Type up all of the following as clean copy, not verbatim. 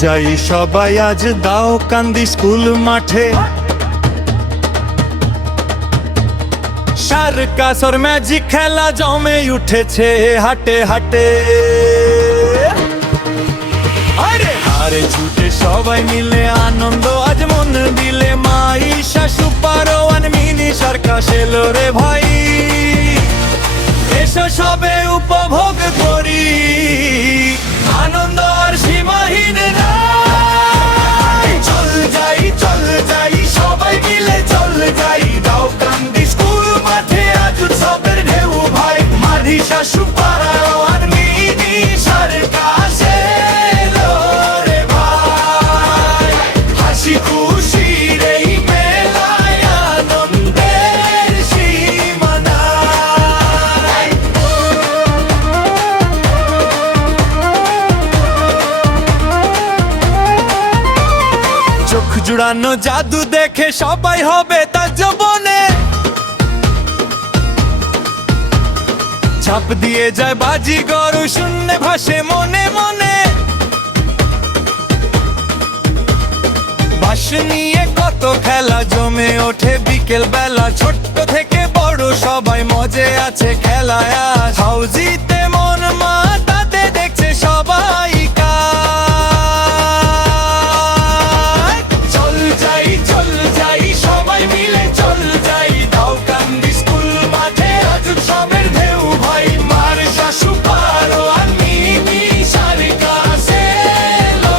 যাই সবাই আজ দাও কান্দি স্কুল মাঠে, সার্কাস আর ম্যাজিক খেলা জমে উঠেছে হাটে হাটে। আরে হারে ছুটে সবাই মিলে আনন্দ আজ মন দিলে, Maisha super one mini circus এলো রে ভাই, এসো সবে উপভোগ করি আনন্দ আর সীমাহীন নাই। চল যাই সবাই মিলে চল যাই, দাও কান্দি স্কুল মাঠে আজ উৎসবের ঢেউ ভাই, Maisha super one mini circus এলো রে ভাই, হাসি খুশির এই মেলায় আনন্দের সীমা নাই। চোখ জুড়ানো জাদু দেখে সবাই হবে তার জীবনে, চাপ দিয়ে যায় বাজিগর শূন্যে ভাসে মনে মনে, বাঁশ নিয়ে কত খেলা জমে ওঠে বিকেল বেলা, ছোট্ট থেকে বড় সবাই মজে আছে খেলায় আজ, হাউজিতে মন মাতাতে দেখছে সবাই কাজ। চল যাই সবাই মিলে চল যাই, দাও কান্দি স্কুল মাঠে আজ উৎসবের ঢেউ ভাই, Maisha super one mini circus এলো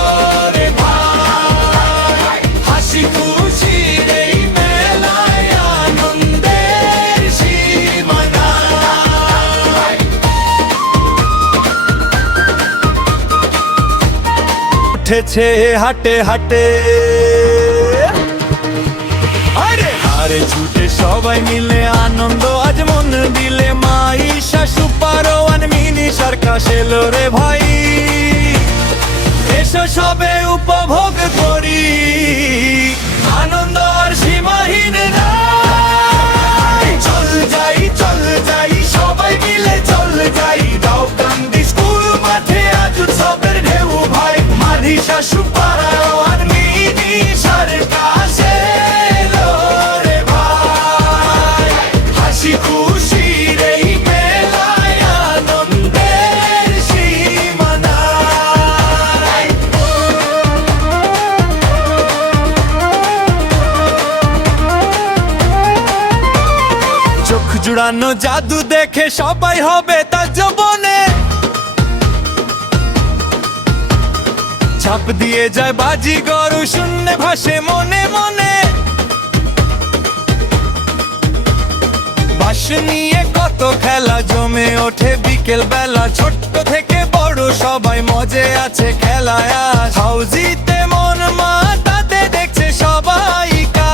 রে ভাই, হাসি খুশির এই মেলায় আনন্দের সীমা নাই। উঠেছে হাটে হাটে, আরে হারে ছুটে সবাই মিলে আনন্দ আজ মন দিলে, Maisha super one mini circus এলো রে ভাই, এসো সবে উপভোগ করি আনন্দ আর সীমাহীন নাই। চল যাই সবাই মিলে চল যাই, দাও কান্দি স্কুল মাঠে আজ উৎসবের ঢেউ ভাই, Maisha super one mini circus এলো রে ভাই, হাসি খুশির এই মেলায় আনন্দের সীমা নাই। চোখ জুড়ানো জাদু দেখে সবাই হবে তার জীবনে, চাপ দিয়ে যায় বাজিগর শূন্যে ভাসে মনে মনে, বাঁশ নিয়ে কত খেলা জমে ওঠে বিকেল বেলা, ছোট্ট থেকে বড় সবাই মজে আছে খেলায় আজ, হাউজিতে মন মাতাতে দেখছে সবাই কাজ।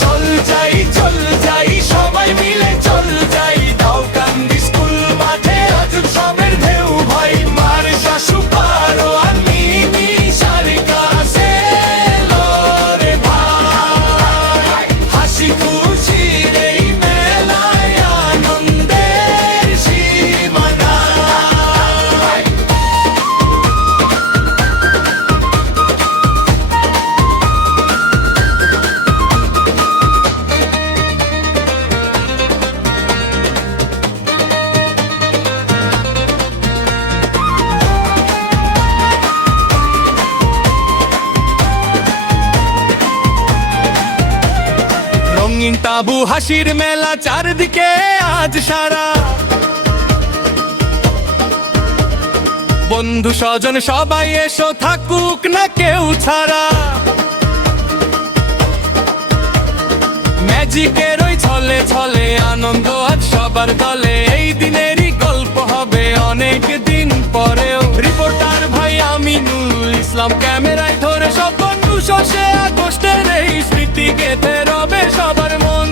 চল যাই সবাই মিলে চল যাই, দাও কান্দি স্কুল মাঠে আজ উৎসবের ঢেউ ভাই, Maisha super one mini circus এলো রে ভাই, হাসি খুশির এই মেলায় আনন্দের সীমা নাই। রঙিন তাবু হাসির মেলা চারদিকে আজ সারা, বন্ধু স্বজন সবাই এসো থাকুক না কেউ ছাড়া, ম্যাজিকের ওই ছলে ছলে আনন্দ আজ সবার দলে, এই দিনেরই গল্প হবে অনেক দিন পরেও, রিপোর্টার ভাই আমিনুল ইসলাম ক্যামেরায় ধরে সব বন্ধু শোষে আগস্টের এই স্মৃতি গেঁথে রবে সবার মন,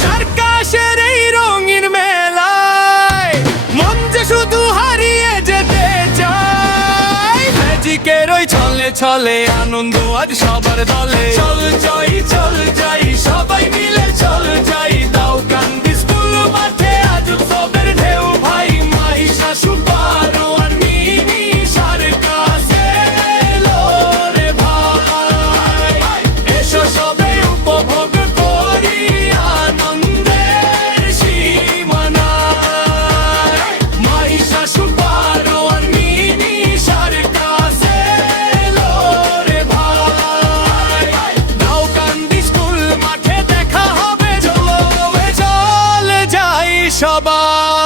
সার্কাসের এই রঙিন মেলায় মন যে শুধু হারিয়ে যেতে চায়, ম্যাজিকের ওই ছলে ছলে আনন্দ আজ সবার দলে, চল যাই সবাই মিলে চল যাই, দাও কান্দি স্কুল মাঠে আজ উৎসবের ঢেউ ভাই। সবাই।